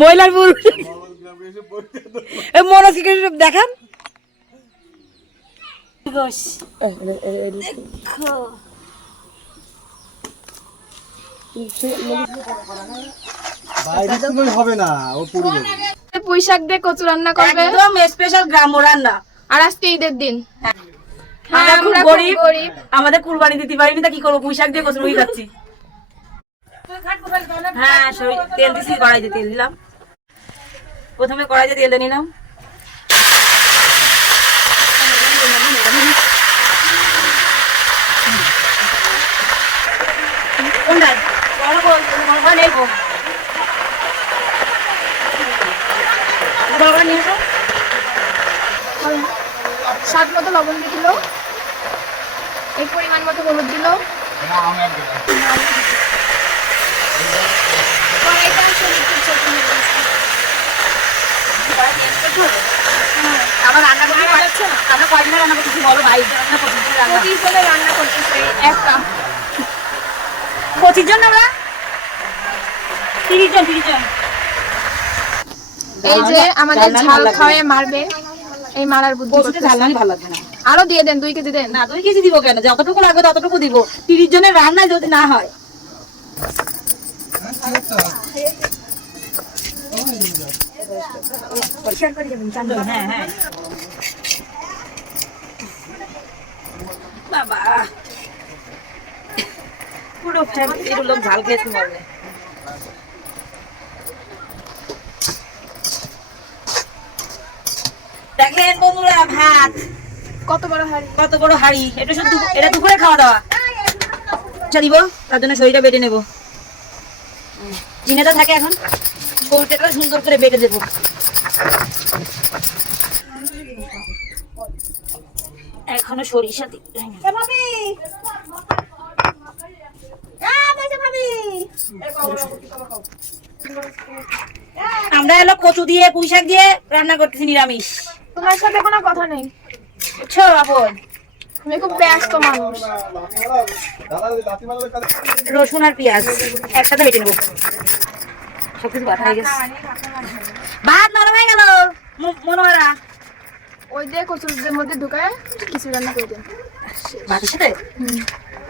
মহিলার পুরুষ মনোজ কি দেখান? বাইরে হবে না ও পুরো দিয়ে কচু রান্না করবে। একদম স্পেশাল গ্রাম্য রান্না। আর আজকে ঈদের দিন। আমরা খুব গরিব। গরিব। আমাদের কুরবানি দিতে পারিনি তা কি করব? পুঁই শাক দিয়ে কচুরি খাচ্ছি। হ্যাঁ তেল দিছি, কড়াইতে তেল দিলাম। প্রথমে কড়াইতে তেল দিয়ে নিলাম। স্বাদ মতো লবণ দিল। এই পরিমাণ মতো হলুদ দিল কড়াইটা আসলে একটু ছোট হয়ে গেছে। আমার রান্না করতে পারছ না আমরা কয়দিন রান্না করতেছি বলো ভাই রান্না করতেছি রান্না রান্না করতেছে একটা পঁচিশ জন আমরা তিরিশ জন তিরিশ জন এই যে আমাদের ঝাল খাওয়ায় মারবে। এই মারার বুদ্ধি। ভালো না। আরও দিয়ে দেন দুই কেজি দেন। না দুই কেজি দিব কেন? যতটুকু লাগবে ততটুকু দিব তিরিশ জনের রান্নায় যদি না হ্যাঁ বাবা পুরো ফ্যামিলির লোক ঝাল খেয়েছে মরবে দেখেন বন্ধুরা ভাত। কত বড় হাড়ি? কত বড় হাড়ি? এটা শুধু এটা দুপুরে খাওয়া দাওয়া। আচ্ছা দিব? তার জন্য শরীরটা বেটে নেব। চিনেটা থাকে এখন। শরীরটা সুন্দর করে বেটে দেবো। এখনও সরিষা দিই আমরা এলো কচু দিয়ে পুঁই শাক দিয়ে রান্না করতেছি নিরামিষ। তোমার সাথে কোনো কথা নেই। বুঝছ আপন। আমি খুব ব্যস্ত মানুষ। রসুন আর পেঁয়াজ একসাথে বেটে নেব। সবকিছু হয়ে গেছে। ভাত নরম হয়ে গেল। মনোয়ারা ওই দিয়ে কচুর মধ্যে ঢুকায় কিছু রান্না করে দেন। ভাতের সাথে?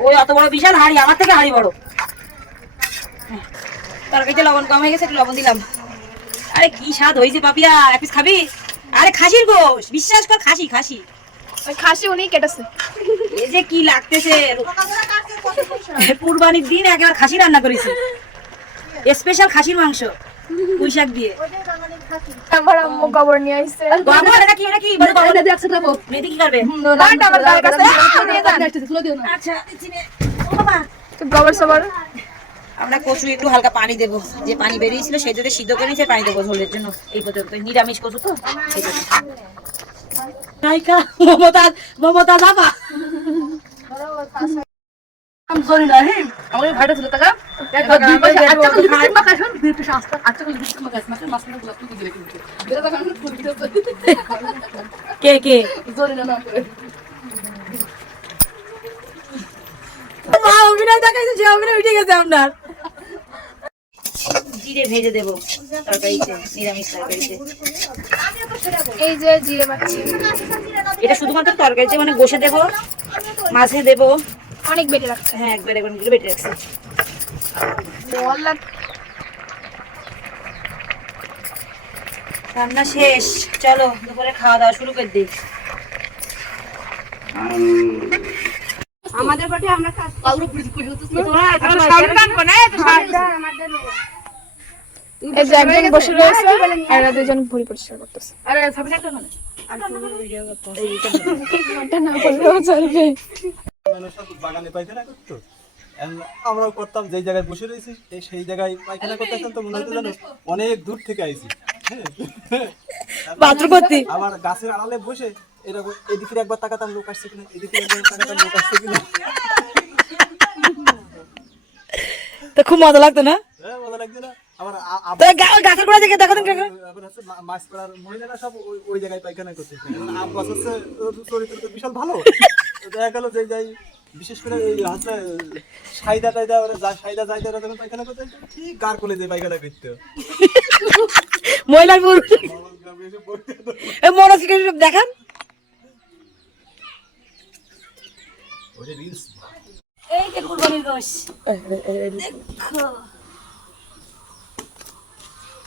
ওই অত বড় বিশাল হাড়ি আমার থেকে হাড়ি বড়। তরকারিতে লবণ কম হয়ে গেছে একটু লবণ দিলাম। আরে কি স্বাদ হয়েছে পাপিয়া এক পিস খাবি? আরে খাসির গোশ বিশ্বাস কর খাসি খাসি। ওই খাসি উনি কেটেছে। এই যে কি লাগতেছে। কুরবানির দিন একেবারে খাসি রান্না করেছি। স্পেশাল খাসির মাংস। পুঁই শাক দিয়ে। আমার আম্মু গোবর নিয়ে আসছে বাবা, এটা কি এটা কি? বলে বাবা, মেয়েটি কি করবে? বাট আমার গায়ের কাছে আহ, নিয়ে যান। আচ্ছা দিচ্ছি ও বাবা। তো গোবর সবার। আমরা কচু একটু হালকা পানি দেবো। যে পানি বেরিয়েছিল সেই যদি সিদ্ধ করে নিয়েছে পানি দেবো ঝোলের জন্য। এই পর্যন্ত নিরামিষ কচু তো। সেই জন্য। কে কে? মা অভিনয় দেখাইছে যে অভিনয় উঠে গেছে আপনার। জিরে ভেজে দেবো তরকারিতে নিরামিষ তরকারিতে। এই যে জিরে বাচ্চি এটা শুধুমাত্র তরকারিতে মানে বসে দেবো মাছে দেবো। অনেক বেটে রাখছে। হ্যাঁ একবার একবার মিলে বেটে রাখছি। রান্না শেষ। চলো দুপুরে খাওয়া দাওয়া শুরু করে দিই। আমাদের পাটে আমরা কাজ তোরা এই যে একজন বসে রয়েছে আর দুজন ভুড়ি পরিষ্কার করতেছে। এটা না। করলেও চলবে। মানুষ বাগানে পায়খানা করতো। আমরাও করতাম যেই জায়গায় বসে রয়েছি সেই জায়গায় পায়খানা করতেছেন তো মনে হতো জানো অনেক দূর থেকে আইছি। হ্যাঁ। আমার গাছের আড়ালে বসে এরকম এদিকে একবার তাকাতাম লোক আসছে কিনা এদিকে একবার তাকাতাম লোক আসছে কিনা। তো খুব মজা লাগতো না? হ্যাঁ মজা লাগছে না। গাছের গোড়া থেকে দেখো হচ্ছে মাছ পড়ার মহিলারা সব ওই- জায়গায় পায়খানা করতেছে আব্বাস হচ্ছে চরিত্র তো বিশাল ভালো। তো দেখা গেল যে যাই বিশেষ করে এই হচ্ছে সাইদা টাইদা ওরা যা সাইদা ওরা যখন পায়খানা করতে ঠিক গার কোলে পায়খানা করতে। মহিলার পুরুষ দেখান। এই যে কুরবানির গোশ দেখো।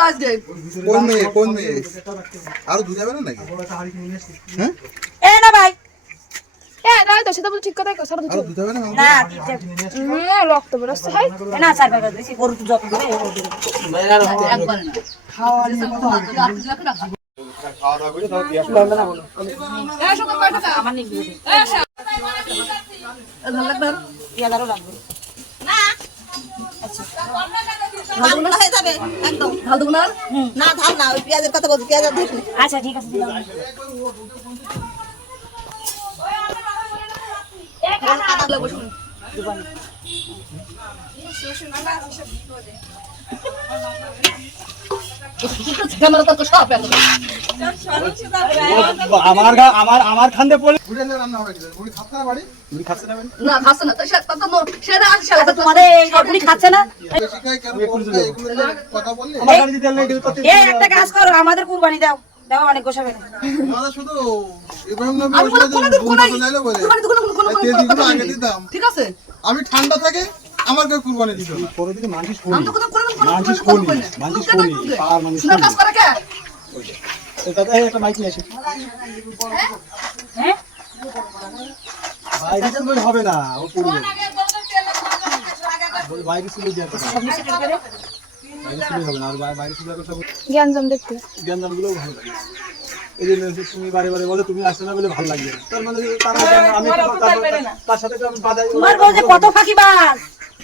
কি আজকে? কোন মেয়ে কোন মেয়ে? আরও দুধ যাবে না নাকি? হ্যাঁ? এ না ভাই। এ দাঁড়াই তো সেটা বলে ঠিক কথাই কো আরও দুধ যাবে না? মামা? না ঠিক আছে। রক্ত বেরোচ্ছে হাই। না চার পাঁচ বেশি গরু তো করে একবারে না। খাওয়া দাওয়া করে তারপর দিয়ে আসব। আমার লাগবে। আরও হয়ে যাবে একদম। না আর? না ধান না ওই পেঁয়াজের কথা বলছি পেঁয়াজ দিস আচ্ছা ঠিক আছে দিলাম। লাগবে শুনুন। ক্যামেরা তো সব একদম। ও, আমার আমার আমার খান্দে পড়ে বুড়ি এলে রান্না হবে কি? বুড়ি খাচ্ছে না বাড়ি? তুমি খাচ্ছে না না খাচ্ছে না তো সে তো সেটা আছে সেটা তোমাদের এই খাচ্ছে না বেশি খায় কেন কম খায়? এগুলো নিয়ে কথা বললে? আমার গাড়ি দিতে এলে এগুলো তো- এই একটা কাজ করো আমাদের কুরবানি দাও দাও অনেক গোসাবে না আমাদের শুধু ইব্রাহিম নবী বলে কোনো- কোনো- কোনো- কোনো কোনো কোনো কোনো কোনো শুনি, করি না। মানুষ কোনো শুনি, কোনো মানুষ শোনার শুনি। কাজ করে কে? দাদা একটা মাইক নিয়ে আসে। হ্যাঁ বাইরে ছিল হবে না। ও পুরো বাইরে টের করে বাইরে ছিল হবে না। আর বাই- বাইরে ছিল একটা সব জ্ঞানজাম দেখতে। গুলোও ভালো লাগে। এই যে মেয়ে তুমি বারে বারে বলো তুমি আসলে না বলে ভালো লাগবে তার মানে তার আমি তার- সাথে আমি বাধা তোমার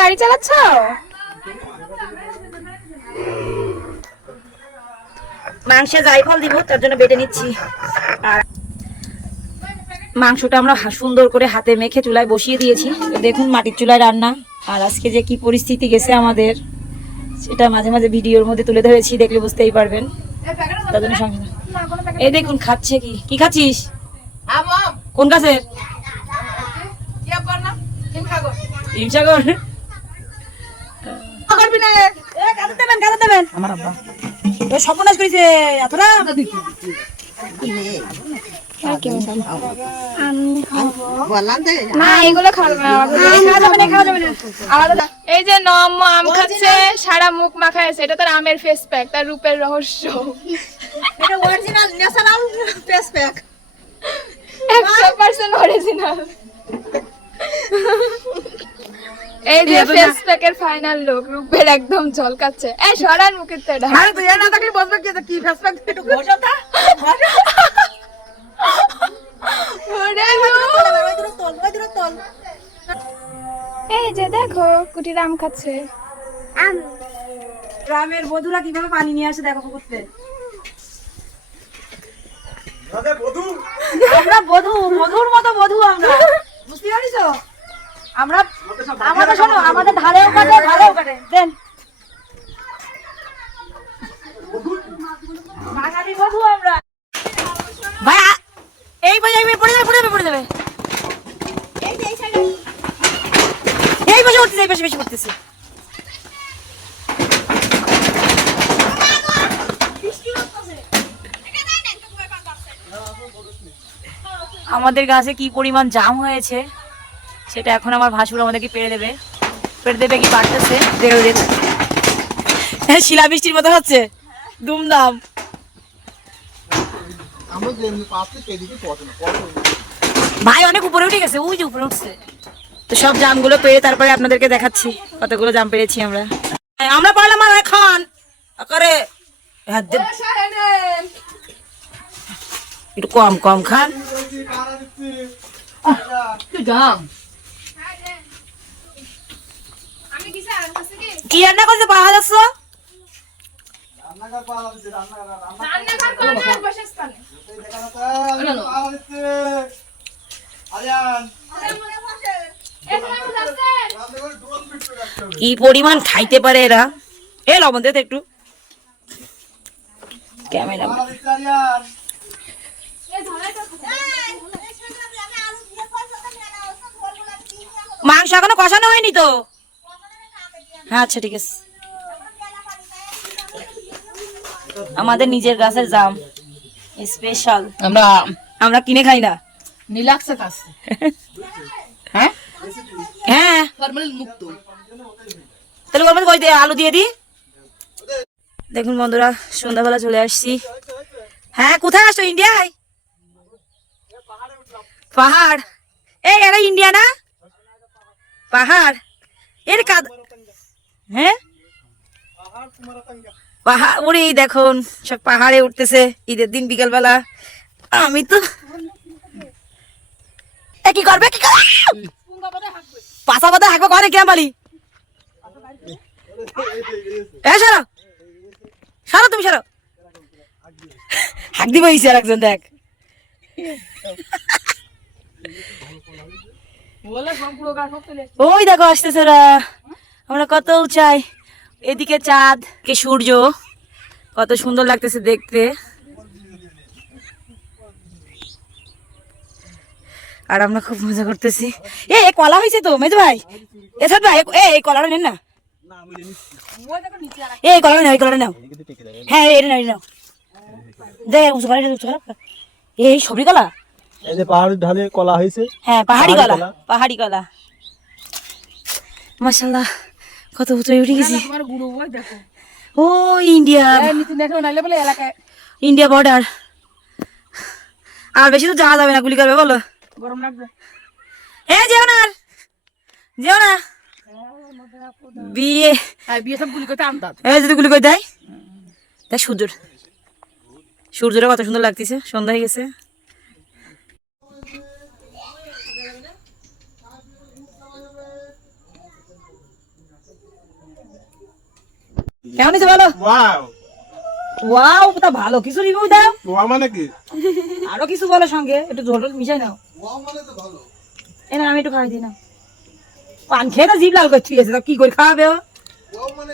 গাড়ি চালাচ্ছ? মাংসে জায়ফল দিব তার জন্য বেটে নিচ্ছি। আর মাংসটা আমরা হা- সুন্দর করে হাতে মেখে চুলায় বসিয়ে দিয়েছি। দেখুন মাটির চুলায় রান্না। আর আজকে যে কি পরিস্থিতি গেছে আমাদের সেটা মাঝে মাঝে ভিডিওর মধ্যে তুলে ধরেছি দেখলে বুঝতেই পারবেন। তার জন্য এই দেখুন খাচ্ছে কি? কি খাচ্ছিস? কোন গাছের? হিমসাগর। কাঁদতে দেবেন কাঁদতে দেবেন। আমার আব্বা। ও সর্বনাশ করেছে এতটা? না এই যে নম আম খাচ্ছে সারা মুখ মাখায় আছে এটা তার আমের ফেস প্যাক তার রূপের রহস্য। এটা অরিজিনাল ফেস প্যাক একশো পার্সেন্ট অরিজিনাল এই যে ফেস প্যাকের ফাইনাল লুক রূপের একদম ঝলকাচ্ছে। এই সরান মুখের তো এটা। আরে তুই না থাকলে বসবে কি? কি ফেস প্যাক একটু বসো। তা এই যে দেখো কুটির আম খাচ্ছে। গ্রামের বধুরা কীভাবে পানি নিয়ে আসে দেখো করতে আমরা বধু বধুর মতো বধু আমরা। বুঝতে পারিস আমরা আমাদের শোনো আমাদের ধারেও কাটে ধারেও কাটে। দেন। বাঙালি বধু আমরা। ভাই এই ভাই এই ভাই পড়ে যাবে পড়ে যাবে পড়ে যাবে। এই পাশে পড়তেছে এই পাশে বেশি আমাদের গাছে কি পরিমাণ জাম হয়েছে। সেটা এখন আমার ভাসুর আমাদেরকে পেরে দেবে। পেরে দেবে কি পারতেছে হ্যাঁ শিলা বৃষ্টির মতো হচ্ছে। দুমদাম। ভাই অনেক উপরে উঠে গেছে। ওই যে উপরে উঠছে। তো সব জামগুলো পেরে তারপরে আপনাদেরকে দেখাচ্ছি। কতগুলো জাম পেরেছি আমরা। আমরা পারলাম আর এখন। করে হ্যাঁ, একটু কম কম খান। আমি কি স্যার কাছে কি রান্না করতে পাওয়া যাচ্ছ? কি পরিমাণ খাইতে পারে এরা? এ লবণ দে তো একটু। ক্যামেরা এই ধরাই তো মাংস এখনও কষানো হয়নি তো? হ্যাঁ আচ্ছা ঠিক আছে। আমাদের নিজের গাছের জাম। স্পেশাল আমরা আমরা কিনে খাই না। নীলাক্সে কাছে হ্যাঁ? হ্যাঁ। ফরমালিন মুক্ত। তাহলে ওর মধ্যে আলু দিয়ে দিই দেখুন বন্ধুরা সন্ধ্যাবেলা চলে আসছি। হ্যাঁ কোথায় আসছো? ইন্ডিয়ায়? পাহাড়। এই এরা ইন্ডিয়া না? পাহাড়। এর কাদ হ্যাঁ? পাহাড় ওরে এই দেখুন, সব পাহাড়ে উঠতেছে, ঈদের দিন বিকালবেলা। আমি তো কি করবে, কি পাশা পাতা হাঁকবে করে কিনা বলি এ, সরো। সরো তুমি, সরো। হাক দিব ইসে আর একজন, দেখ। ওই দেখো, আসতেছে ওরা। আমরা কত উঁচাই এদিকে চাঁদ। কে সূর্য? কত সুন্দর লাগতেছে দেখতে। আর আমরা খুব মজা করতেছি। এ কলা হয়েছে তো মেজো ভাই। এসব ভাই এ এই কলাটা নেন না। এই কলাটা নাও এই কলাটা নাও। হ্যাঁ এটা নাও নাও। দে উঁচু কলা উঁচু কলা এই সবরি কলা? এই যে পাহাড়ের ঢালে কলা হয়েছে। হ্যাঁ পাহাড়ি পাহাড়ি কলা কলা। পাহাড়ি কলা। মাশাল্লাহ কত উঁচু উঠে গেছি। ও ইন্ডিয়া। ইন্ডিয়া বর্ডার আর বেশি তো যাওয়া যাবে না গুলি করবে বলো। গরম লাগবে। এ যেও না আর। যেও না। বিয়ে। বিয়ে সব গুলি করতে যদি গুলি করে দেয়। দেখ সূর্যর। সূর্যটা কত সুন্দর লাগতেছে সন্ধ্যা হয়ে গেছে। কেমন হয়েছে বলো ওয়াও ওয়াও তা ভালো কিছু রিভিউ দাও। ওয়া মানে কি? আরও কিছু বলো সঙ্গে একটু ঝোল টোল মিশাই নাও। ওয়া মানে তো ভালো এ না আমি একটু খাওয়াই দিই না পান খেয়ে তো জিভ লাল করছি তা কি করে খাওয়াবে ও? মানে